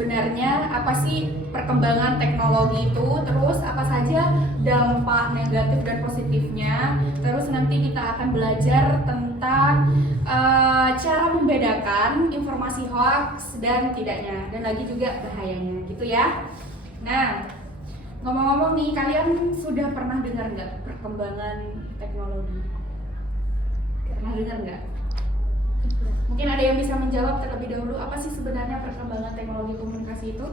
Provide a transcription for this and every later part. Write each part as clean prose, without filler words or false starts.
sebenarnya apa sih perkembangan teknologi itu, terus apa saja dampak negatif dan positifnya. Terus nanti kita akan belajar tentang cara membedakan informasi hoax dan tidaknya, dan lagi juga bahayanya gitu ya. Nah, ngomong-ngomong nih, kalian sudah pernah dengar nggak perkembangan teknologi? Pernah dengar nggak? Mungkin ada yang bisa menjawab terlebih dahulu, apa sih sebenarnya perkembangan teknologi komunikasi itu?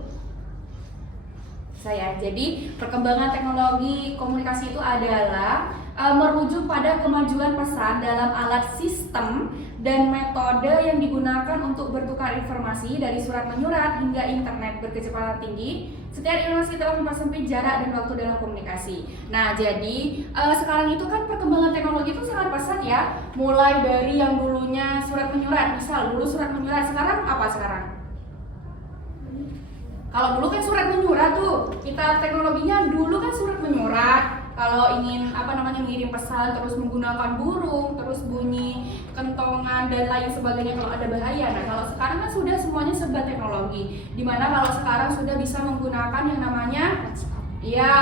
Jadi perkembangan teknologi komunikasi itu adalah merujuk pada kemajuan pesan dalam alat sistem dan metode yang digunakan untuk bertukar informasi dari surat menyurat hingga internet berkecepatan tinggi. Setiap informasi telah mempersempit jarak dan waktu dalam komunikasi. Nah, jadi sekarang itu kan perkembangan teknologi itu sangat pesat ya. Mulai dari yang dulunya surat menyurat, misal dulu surat menyurat, sekarang apa sekarang? Kalau dulu kan surat menyurat tuh, kita teknologinya dulu kan surat menyurat. Kalau ingin mengirim pesan terus menggunakan burung, terus bunyi kentongan dan lain sebagainya kalau ada bahaya. Nah, kalau sekarang kan sudah semuanya serba teknologi. Dimana kalau sekarang sudah bisa menggunakan yang namanya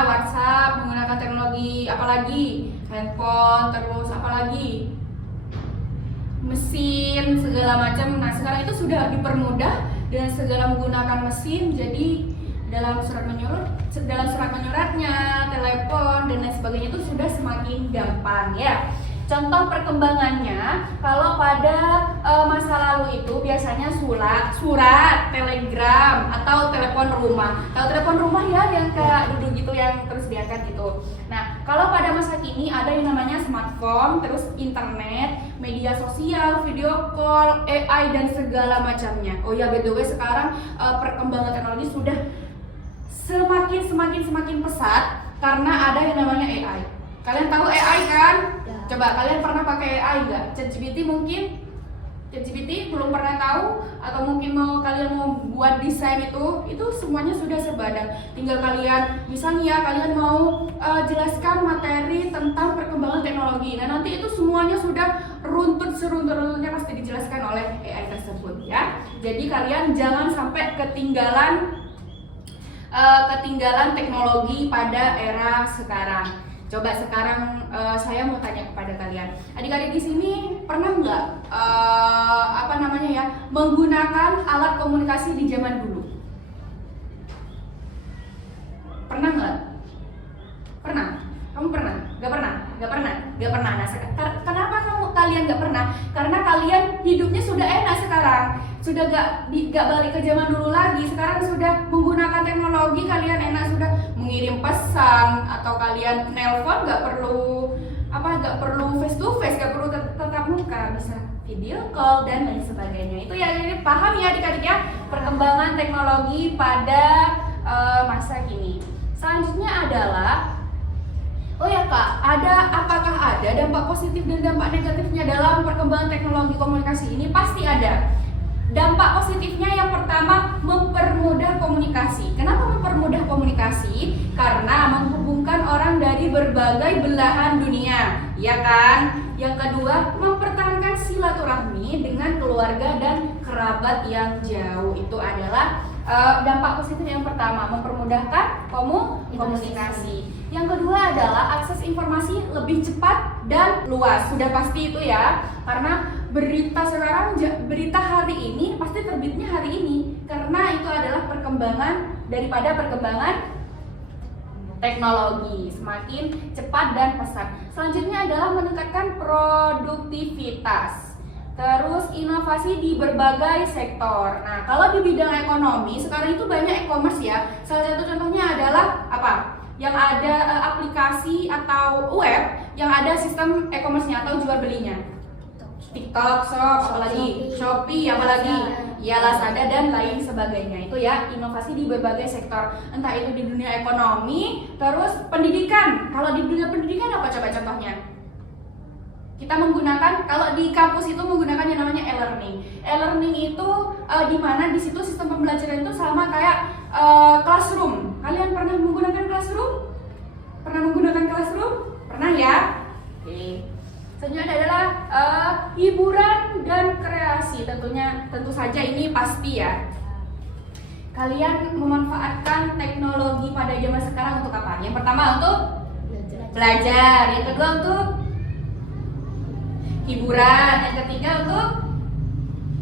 WhatsApp, menggunakan teknologi apalagi handphone, terus apalagi mesin segala macam. Nah, sekarang itu sudah dipermudah dengan segala menggunakan mesin. Jadi dalam surat menyuratnya, telepon dan lain sebagainya itu sudah semakin gampang ya. Contoh perkembangannya, kalau pada masa lalu itu biasanya surat, telegram, atau telepon rumah. Kalau telepon rumah ya yang kayak duduk gitu, yang terus diangkat gitu. Nah, kalau pada masa kini ada yang namanya smartphone, terus internet, media sosial, video call, AI dan segala macamnya. Oh ya, BTW sekarang perkembangan teknologi sudah semakin pesat karena ada yang namanya AI. Kalian tahu AI kan? Ya. Coba kalian pernah pakai AI nggak? ChatGPT mungkin? ChatGPT belum pernah tahu, atau mungkin kalian mau buat desain itu semuanya sudah serba ada. Tinggal kalian, misalnya kalian mau jelaskan materi tentang perkembangan teknologi. Nah, nanti itu semuanya sudah seruntut-runtutnya pasti dijelaskan oleh AI tersebut ya. Jadi kalian jangan sampai ketinggalan teknologi pada era sekarang. Coba sekarang saya mau tanya kepada kalian, adik-adik di sini pernah nggak menggunakan alat komunikasi di zaman dulu? Pernah nggak? Pernah? Kamu pernah? Gak pernah? Gak pernah. Nah, kenapa kalian gak pernah? Karena kalian hidupnya sudah enak sekarang. Sudah gak balik ke zaman dulu lagi. Sekarang sudah menggunakan teknologi, kalian enak sudah mengirim pesan, atau kalian nelpon gak perlu face to face, gak perlu tetap muka, bisa video call dan lain sebagainya. Itu ya, jadi paham ya adik-adik ya perkembangan teknologi pada masa kini. Selanjutnya adalah Kak, apakah ada dampak positif dan dampak negatifnya dalam perkembangan teknologi komunikasi ini? Pasti ada. Dampak positifnya yang pertama, mempermudah komunikasi. Kenapa mempermudah komunikasi? Karena menghubungkan orang dari berbagai belahan dunia, ya kan? Yang kedua, mempertahankan silaturahmi dengan keluarga dan kerabat yang jauh. Itu adalah dampak positif yang pertama, mempermudahkan komunikasi. Yang kedua adalah akses informasi lebih cepat dan luas. Sudah pasti itu ya, karena berita berita hari ini pasti terbitnya hari ini, karena itu adalah perkembangan teknologi, semakin cepat dan pesat. Selanjutnya adalah meningkatkan produktivitas. Terus inovasi di berbagai sektor. Nah, kalau di bidang ekonomi sekarang itu banyak e-commerce ya. Salah satu contohnya adalah apa? Yang ada aplikasi atau web yang ada sistem e-commerce-nya atau jual belinya. TikTok, Shop, apalagi Shopee, apalagi ya Lazada dan lain sebagainya. Itu ya inovasi di berbagai sektor. Entah itu di dunia ekonomi, terus pendidikan. Kalau di dunia pendidikan apa coba contohnya? Kita menggunakan, kalau di kampus itu menggunakan yang namanya e-learning. E-learning itu di mana di situ sistem pembelajaran itu sama kayak classroom. Kalian pernah menggunakan classroom? Pernah ya? Oke. Selanjutnya adalah hiburan dan kreasi. Tentu saja ini pasti ya. Kalian memanfaatkan teknologi pada zaman sekarang untuk apa? Yang pertama untuk belajar, yang kedua untuk hiburan, yang ketiga untuk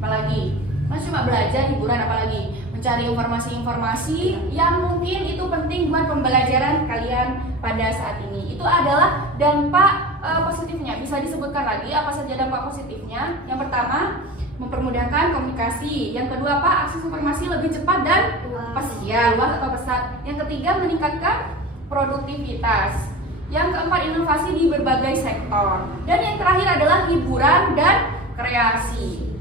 apa lagi? Mas cuma belajar, hiburan, apa lagi? Mencari informasi-informasi yang mungkin itu penting buat pembelajaran kalian pada saat ini. Itu adalah dampak positifnya. Bisa disebutkan lagi apa saja dampak positifnya? Yang pertama, mempermudahkan komunikasi. Yang kedua apa? Akses informasi lebih cepat dan luas atau pesat. Yang ketiga, meningkatkan produktivitas. Yang keempat, inovasi di berbagai sektor. Dan yang terakhir adalah hiburan dan kreasi.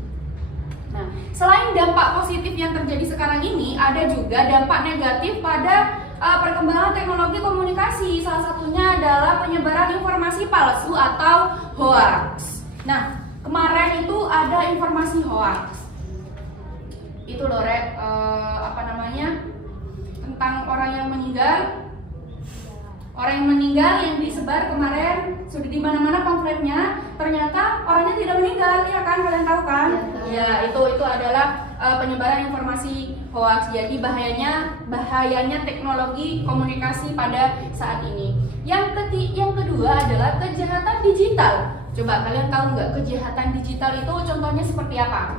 Nah, selain dampak positif yang terjadi sekarang ini, ada juga dampak negatif pada perkembangan teknologi komunikasi. Salah satunya adalah penyebaran informasi palsu atau hoax. Nah, kemarin itu ada informasi hoax. Itu loh, tentang orang yang meninggal. Orang yang meninggal yang disebar kemarin sudah di mana-mana pamfletnya, ternyata orangnya tidak meninggal, ya kan? Kalian tahu kan? Ya, itu adalah penyebaran informasi hoax. Jadi bahayanya teknologi komunikasi pada saat ini. Yang kedua adalah kejahatan digital. Coba kalian tahu nggak kejahatan digital itu contohnya seperti apa?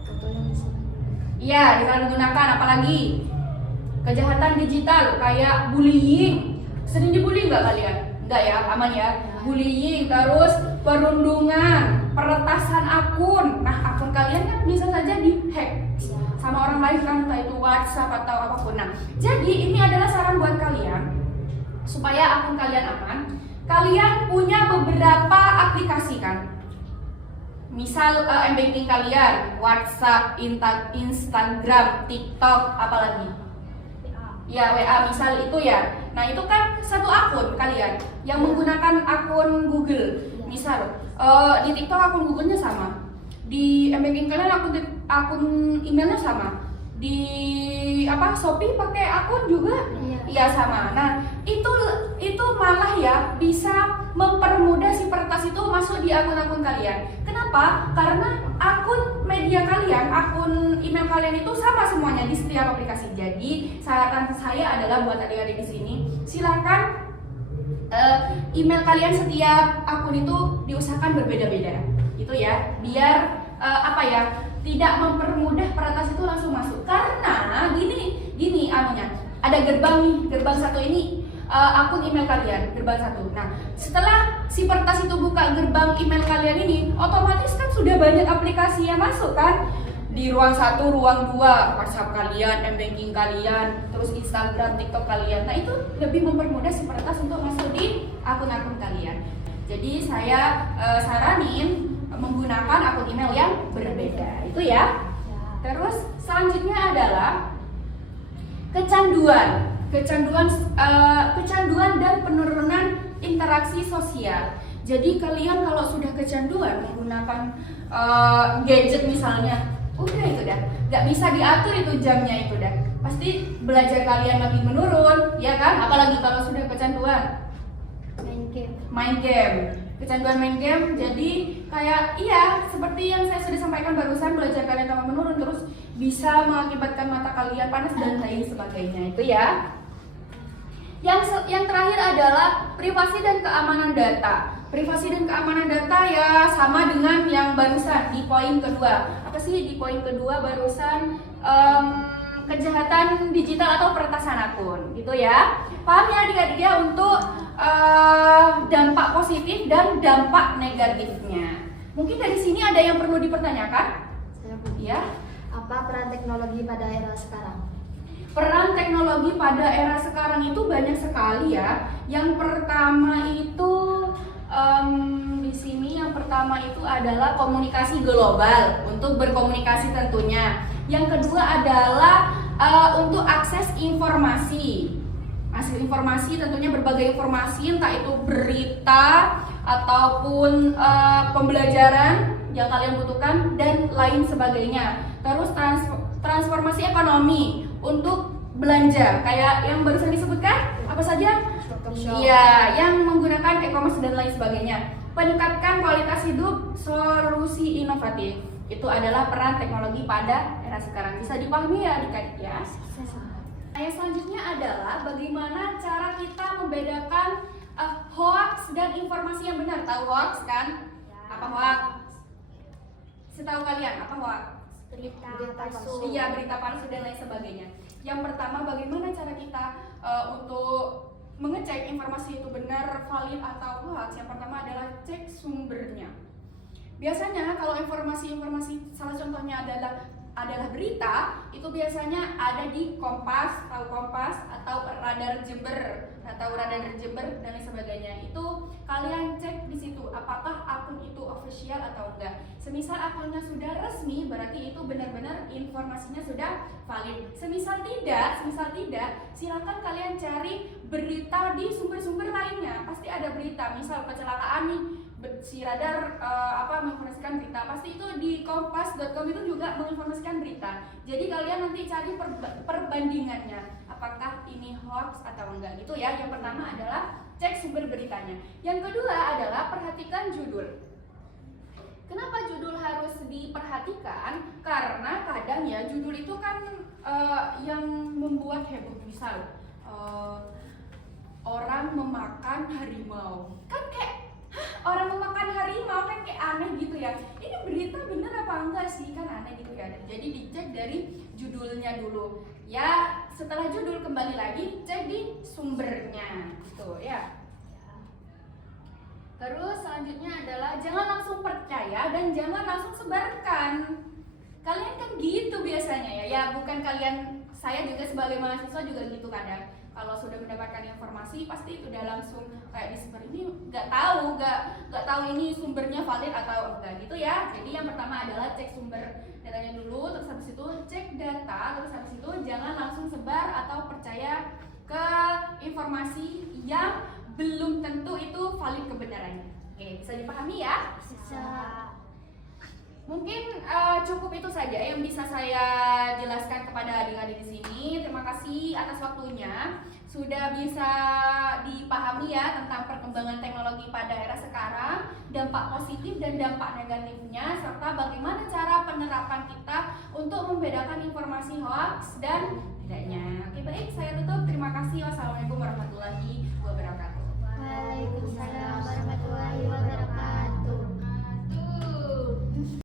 Contohnya misalnya. Iya, disalahgunakan. Apalagi kejahatan digital kayak bullying. Sering dibully nggak kalian? Enggak ya, aman ya. Bullying, terus perundungan, peretasan akun. Nah, akun kalian kan bisa saja dihack sama orang lain kan, entah itu WhatsApp atau apapun. Nah, jadi ini adalah saran buat kalian supaya akun kalian aman. Kalian punya beberapa aplikasi kan? Misal banking kalian, WhatsApp, Instagram, TikTok, apalagi? Ya, WA misal itu ya. Nah, itu kan satu akun kalian yang menggunakan akun Google. Misal di TikTok akun Google-nya sama. Di banking kalian akun emailnya sama. Di Shopee pakai akun juga? Iya sama. Nah, itu malah ya bisa mempermudah si peretas itu masuk di akun-akun kalian. Kenapa? Karena akun media kalian, akun email kalian itu sama semuanya di setiap aplikasi. Jadi, saran saya adalah buat adik-adik di sini, silakan email kalian setiap akun itu diusahakan berbeda-beda. Itu ya, biar tidak mempermudah peretas itu langsung masuk. Karena gini anunya. Ada gerbang satu ini akun email kalian, gerbang satu. Nah, setelah si peretas itu buka gerbang email kalian ini, otomatis kan sudah banyak aplikasi yang masuk kan? Di ruang 1, ruang 2, WhatsApp kalian, banking kalian, terus Instagram, TikTok kalian. Nah, itu lebih mempermudah si peretas untuk masuk di akun-akun kalian. Jadi saya saranin menggunakan akun email yang berbeda. Itu ya. Terus selanjutnya adalah kecanduan dan penurunan interaksi sosial. Jadi kalian kalau sudah kecanduan menggunakan gadget misalnya, udah itu dah, nggak bisa diatur itu jamnya itu dah. Pasti belajar kalian lagi menurun, ya kan? Apalagi kalau sudah kecanduan main game. Kecanduan main game, jadi kayak seperti yang saya sudah sampaikan barusan, belajar kalian tambah menurun, terus bisa mengakibatkan mata kalian panas dan lain sebagainya. Itu ya. Yang terakhir adalah privasi dan keamanan data. Privasi dan keamanan data ya sama dengan yang barusan di poin kedua. Apa sih di poin kedua barusan? Kejahatan digital atau peretasan akun, gitu ya. Paham ya adik-adik ya untuk dampak positif dan dampak negatifnya. Mungkin dari sini ada yang perlu dipertanyakan? Ya. Apa peran teknologi pada era sekarang? Peran teknologi pada era sekarang itu banyak sekali ya. Yang pertama itu di sini yang pertama itu adalah komunikasi global untuk berkomunikasi tentunya. Yang kedua adalah untuk akses informasi. Akses informasi tentunya berbagai informasi, entah itu berita ataupun pembelajaran yang kalian butuhkan dan lain sebagainya. Terus transformasi ekonomi untuk belanja kayak yang barusan disebutkan apa saja? Iya, yang menggunakan e-commerce dan lain sebagainya. Peningkatkan kualitas hidup, solusi inovatif. Itu adalah peran teknologi pada era sekarang. Bisa dipahami ya adik-adik ya? Nah, yang selanjutnya adalah bagaimana cara kita membedakan hoax dan informasi yang benar. Tahu hoax kan? Apa hoax? Setahu kalian apa hoax? Berita palsu. Iya, berita palsu dan lain sebagainya. Yang pertama, bagaimana cara kita untuk mengecek informasi itu benar, valid atau hoax? Yang pertama adalah cek sumbernya. Biasanya kalau informasi-informasi, salah contohnya adalah berita, itu biasanya ada di Kompas, tahu Kompas, atau Radar Jember, atau Radar Jember dan lain sebagainya. Itu kalian cek di situ apakah akun itu official atau enggak. Semisal akunnya sudah resmi, berarti itu benar-benar informasinya sudah valid. Semisal tidak, silakan kalian cari berita di sumber-sumber lainnya. Pasti ada berita, misal kecelakaan nih, si Radar menginformasikan berita, pasti itu di kompas.com itu juga menginformasikan berita. Jadi kalian nanti cari perbandingannya, apakah ini hoax atau enggak gitu ya. Yang pertama adalah cek sumber beritanya. Yang kedua adalah perhatikan judul. Kenapa judul harus diperhatikan? Karena kadang ya judul itu kan yang membuat heboh. Misal orang memakan harimau, kan kayak orang memakan harimau kan kayak aneh gitu ya. Ini berita bener apa enggak sih, kan aneh gitu ya. Jadi dicek dari judulnya dulu. Ya setelah judul kembali lagi cek di sumbernya gitu ya. Terus selanjutnya adalah jangan langsung percaya dan jangan langsung sebarkan. Kalian kan gitu biasanya ya. Ya bukan kalian, saya juga sebagai mahasiswa juga gitu kadang. Kalau sudah mendapatkan informasi pasti udah langsung kayak disebar, ini nggak tahu ini sumbernya valid atau enggak gitu ya. Jadi yang pertama adalah cek sumber datanya dulu, terus habis itu cek data, terus habis itu jangan langsung sebar atau percaya ke informasi yang belum tentu itu valid kebenarannya. Oke, bisa dipahami ya? Bisa. Mungkin cukup itu saja yang bisa saya jelaskan kepada adik-adik di sini. Terima kasih atas waktunya. Sudah bisa dipahami ya tentang perkembangan teknologi pada era sekarang, dampak positif dan dampak negatifnya, serta bagaimana cara penerapan kita untuk membedakan informasi hoax dan tidaknya. Oke, baik, saya tutup. Terima kasih. Wassalamualaikum warahmatullahi wabarakatuh. Waalaikumsalam warahmatullahi wabarakatuh.